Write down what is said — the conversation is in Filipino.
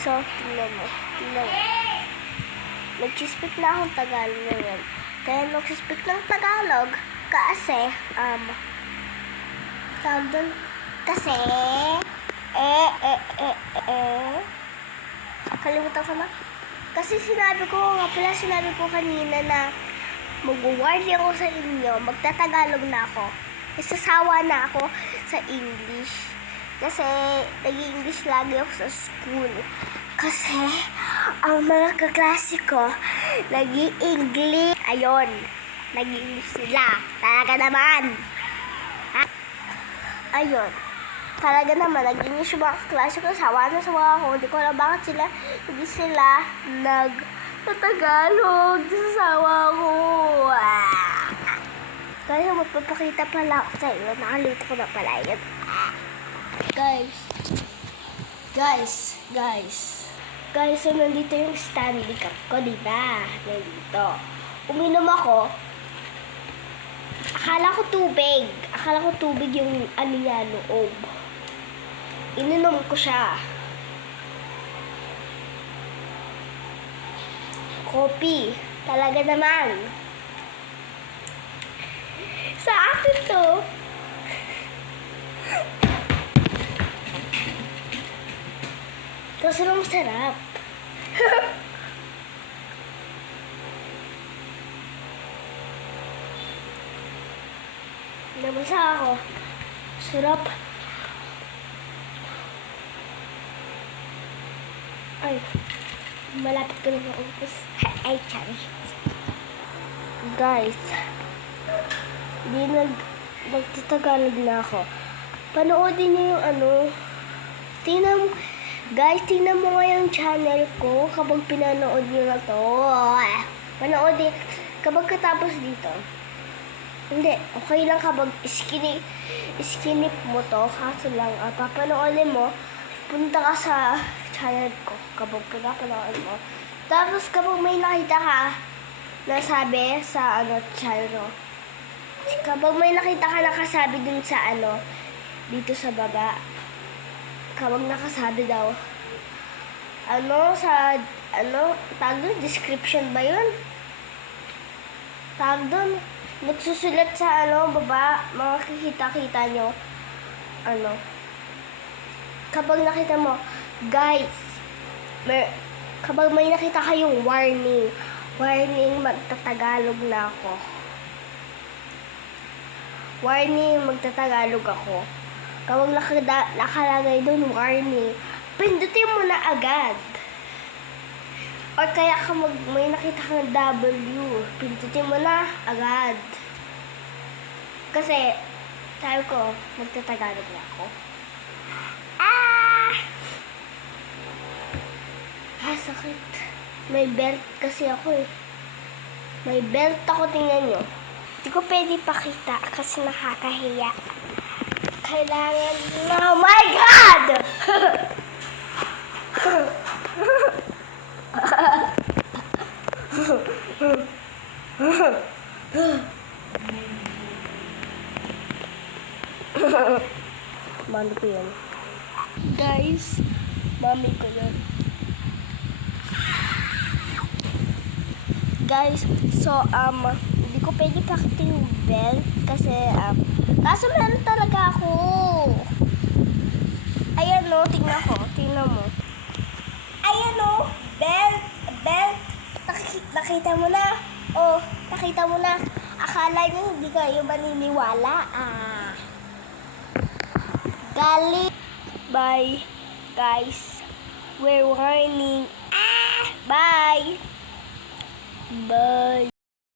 So, tingnan mo. Tingnan mo. Nag-speak na akong Tagalog ngayon. Kaya nag-speak ng Tagalog kasi, tawag doon, kasi, kalimutan ko na. Kasi sinabi ko kanina na mag-warning ako sa inyo, magtatagalog na ako. Isasawa na ako sa English. Kasi nag-English lagi ako sa school. Kasi ang mga kaklase ko, nag-English. Ayun, nag-English sila. Talaga naman. Ha? Ayun. Talaga naman, nag-English yung mga kaklase ko. Sawa ako. Hindi ko alam bakit hindi sila nag-Tagalog. Sawa ko. Kaya magpapakita pala ako sa iyo. Nakalimutan ko na pala yun. Guys, so nandito yung Stanley Cup ko, diba? Nandito. Uminom ako. Akala ko tubig yung ano niya loob. Ininom ko siya. Kopi. Talaga naman. Sa akin to. Kasi masarap. Nabasa ako. Sarap. Ay, malapit ko na maubos. Ay, sorry. Guys, magtatagalog na ako. Panoodin niyo yung ano. Tingnan mo nga yung channel ko kapag pinanood niyo na to. Panoodin kapag katapos dito. Hindi, okay lang kapag skinip mo to. Kaso lang, papanoodin mo, punta ka sa channel ko kapag pinapanood mo. Tapos kapag may nakita ka na sabi sa channel ko, kapag may nakita ka nakasabi dun sa dito sa baba, kapag nakasabi daw, tag doon, description ba yun? Tag doon, nagsusulat sa baba, makikita-kita nyo, kapag nakita mo, guys, kapag may nakita kayong warning, magtatagalog na ako. Warning, magtatagalog ako. Kapag nakalagay doon, warning, pindutin mo na agad. O kaya kapag may nakita kang W, pindutin mo na agad. Kasi, sabi ko, magtatagalog na ako. Sakit. May belt kasi ako eh. May belt ako, tingnan nyo. Hindi ko pwede pakita kasi nakakahiya. Kailangan, oh my God! Mami ko yun. Guys, mami ko yun. Guys, so, hindi ko pwede pakita yung belt kasi, kaso meron talaga ako. Ayan o, tingnan mo. Ayan o, belt. Nakita mo na. Oh, nakita mo na. Akala niyo hindi kayo maniniwala. Galing. Bye, guys. We're warning. Bye. Bye.